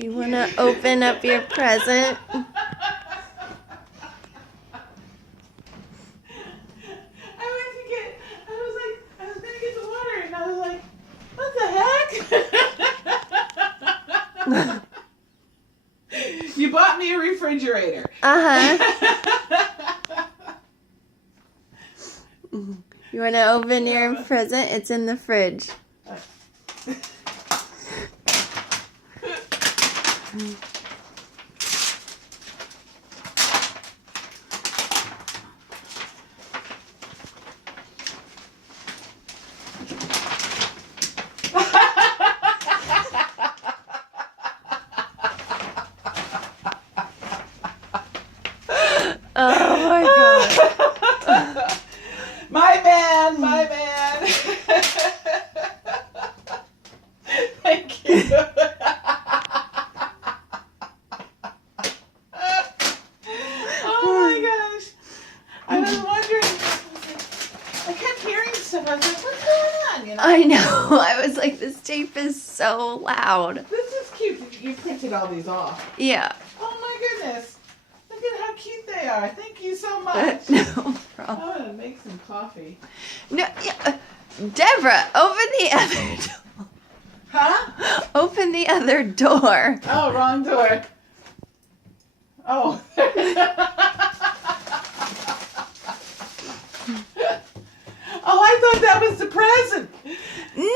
You want to open up your present? I was gonna get the water, and I was like, what the heck? You bought me a refrigerator. You want to open your present? It's in the fridge. Oh my God. My man. Thank you. Oh my gosh. I was wondering, I kept hearing stuff. I was like, what's going on? You know? I know. I was like, this tape is so loud. This is cute. You printed all these off. Yeah. Oh my goodness. Look at how cute they are. Thank you so much. No I'm problem. going to make some coffee. No, yeah. Deborah, open the other door. Huh? Open the other door. Oh, wrong door. Oh. Oh, I thought that was the present. No!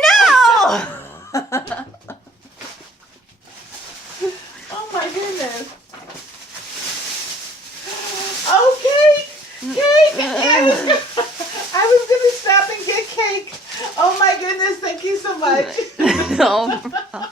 Oh my goodness. Oh, cake! Cake! I was gonna stop and get cake. Oh my goodness, thank you so much. No problem.